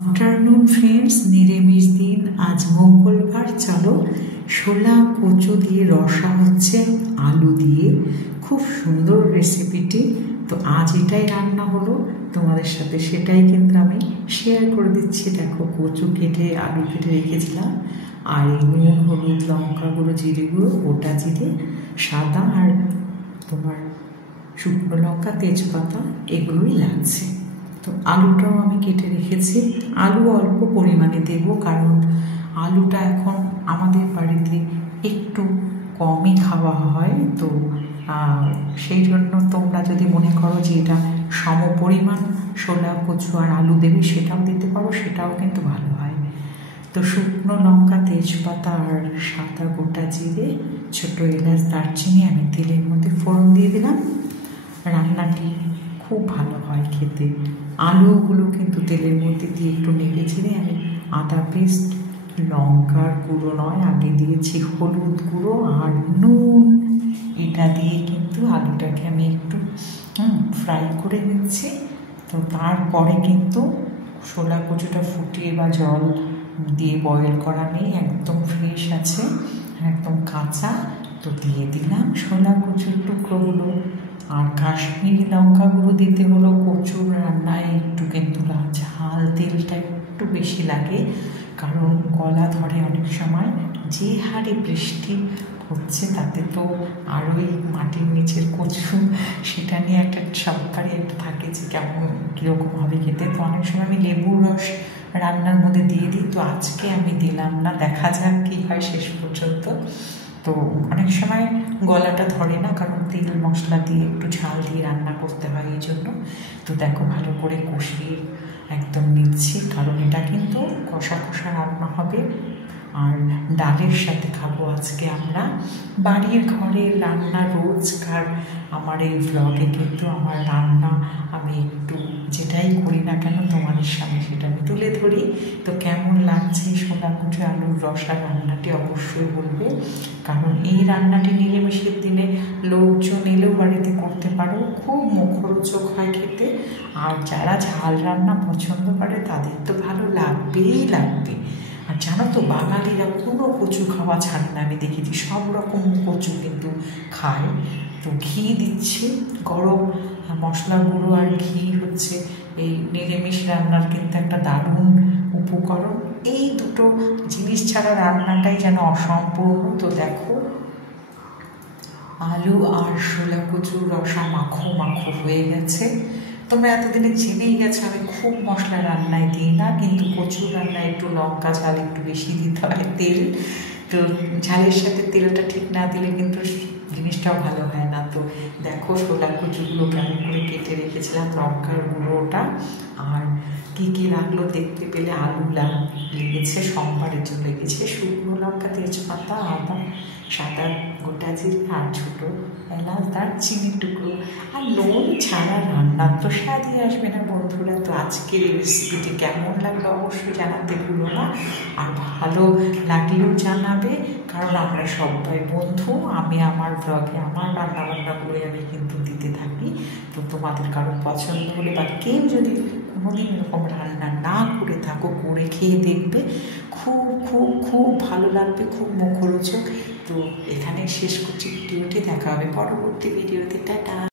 Afternoon friends, নিরামিষ দিন, আজ মঙ্গলবার। চলো ছোলা কচু দিয়ে রসা হচ্ছে আলু দিয়ে, খুব সুন্দর রেসিপিটি। তো আজ এটাই রান্না হলো তোমাদের সাথে, সেটাই কিন্তু আমি শেয়ার করে দিচ্ছি। দেখো, কচু কেটে আলু কেটে রেখেছিলাম, আর এই নুন, হলুদ, লঙ্কা গুঁড়ো, জিরে গুঁড়ো, গোটা জিরে, সাদা আর তোমার শুকনো লঙ্কা, তেজপাতা, এগুলোই লাগছে। তো আলুটাও আমি কেটে রেখেছি। আলু অল্প পরিমাণে দেব, কারণ আলুটা এখন আমাদের বাড়িতে একটু কমই খাওয়া হয়। তো সেই জন্য তোমরা যদি মনে করো যে এটা সম পরিমাণ ছোলা কচু আর আলু দেবে, সেটাও দিতে পারো, সেটাও কিন্তু ভালো হয়। তো শুকনো লঙ্কা, তেজপাতা আর সাদা গোটা জিরে, ছোটো এলাচ, দারচিনি আমি তেলের মধ্যে ফোড়ন দিয়ে দিলাম। রান্নাটি খুব ভালো হয় খেতে। আলুগুলো কিন্তু তেলের মধ্যে দিয়ে একটু নেড়ে ছেড়ে আমি আদা পেস্ট, লঙ্কার গুঁড়ো নয়, আগে দিয়েছি হলুদ গুঁড়ো আর নুন, এটা দিয়ে কিন্তু আলুটাকে আমি একটু ফ্রাই করে নিচ্ছি। তো তারপরে কিন্তু ছোলা কচুটা ফুটিয়ে বা জল দিয়ে বয়েল করা নেই, একদম ফ্রেশ আছে, একদম কাঁচা। তো দিয়ে দিলাম ছোলা কচুর টুকরোগুলো। আর কাশ্মীরি লঙ্কা গুঁড়ো দিতে হলো কচুর রান্নায় একটু কিন্তু ঝাল, তেলটা একটু বেশি লাগে, কারণ গলা ধরে অনেক সময়। যে হারে বৃষ্টি হচ্ছে তাতে তো আরোই মাটির নিচের কচু, সেটা নিয়ে একটা সরকারি একটা থাকে যে কেমন কীরকম হবে খেতে। তো অনেক সময় আমি লেবুর রস রান্নার মধ্যে দিয়ে দিই, তো আজকে আমি দিলাম না, দেখা যাক কী হয় শেষ পর্যন্ত। তো অনেক সময় গলাটা ধরে না, কারণ তেল মশলা দিয়ে একটু ঝাল দিয়ে রান্না করতে হয়, এই জন্য। তো দেখো, ভালো করে কষিয়ে একদম নিচ্ছি, কারণ এটা কিন্তু কষা কষা রান্না হবে। আর ডালের সাথে খাবো আজকে আমরা। বাড়ির ঘরের রান্না রোজকার আমার এই ব্লগে কিন্তু আমার রান্না আমি একটু যেটাই করি না কেন তোমাদের সামনে সেটা আমি তুলে ধরি। তো কেমন লাগছে ছোলা কচু আলুর রসা রান্নাটি অবশ্যই বলবে, কারণ এই রান্নাটি নিরামিষের দিনে লোকজন এলেও বাড়িতে করতে পারো, খুব মুখরোচক হয় খেতে। আর যারা ঝাল রান্না পছন্দ করে তাদের তো ভালো লাগবেই লাগবে। আর জানো তো, বাঙালিরা কোনো কচু খাওয়া ছাড়ে না, আমি দেখেছি সব রকম কচু কিন্তু খায়। তো ঘি দিচ্ছি, গরম মশলা গুঁড়ো আর ঘি হচ্ছে এই নিরামিষ রান্নার কিন্তু একটা দারুণ উপকরণ। এই দুটো জিনিস ছাড়া রান্নাটাই যেন অসম্পূর্ণ। তো দেখো, আলু আর ছোলা কচুর রসা মাখো মাখো হয়ে গেছে। তোমরা এতদিনে জেনেই গেছো আমি খুব মশলা রান্নায় দিই না, কিন্তু কচুর রান্নায় একটু লঙ্কা ঝাল একটু বেশি দিতে হয়, তেল। তো ঝালের সাথে তেলটা ঠিক না দিলে কিন্তু জিনিসটাও ভালো হয় না। তো দেখো, ছোলা কচুগুলো কেমন করে কেটে রেখেছিলাম, লঙ্কার গুঁড়োটা আর কী কী লাগলো দেখতে পেলে। আলু লেগেছে, সোমবারের জন্য লেগেছে শুকনো লঙ্কা, তেজপাতা, আদা, সাদা গোটা জিরে আর ছোটো এলাচ, দারচিনির টুকরো। আর নুন ছাড়া রান্নার তো স্বাদই আসবে না বন্ধুরা। তো আজকের এই রেসিপিটি কেমন লাগলো অবশ্যই জানাতে ভুলো না, আর ভালো লাগলেও জানাবে, কারণ আমরা সবাই বন্ধু। আমি আমার ব্লগে আমার রান্নাবান্নাগুলোই আমি কিন্তু দিতে থাকি। তো তোমাদের কারো পছন্দ হলে বা কেউ যদি কোনোদিন এরকম রান্না না করে থাকো, করে খেয়ে দেখবে, খুব খুব খুব ভালো লাগবে, খুব মুখরোচক। তো এখানে শেষ করছি ভিডিওটি, দেখা হবে পরবর্তী ভিডিওতে। টাটা।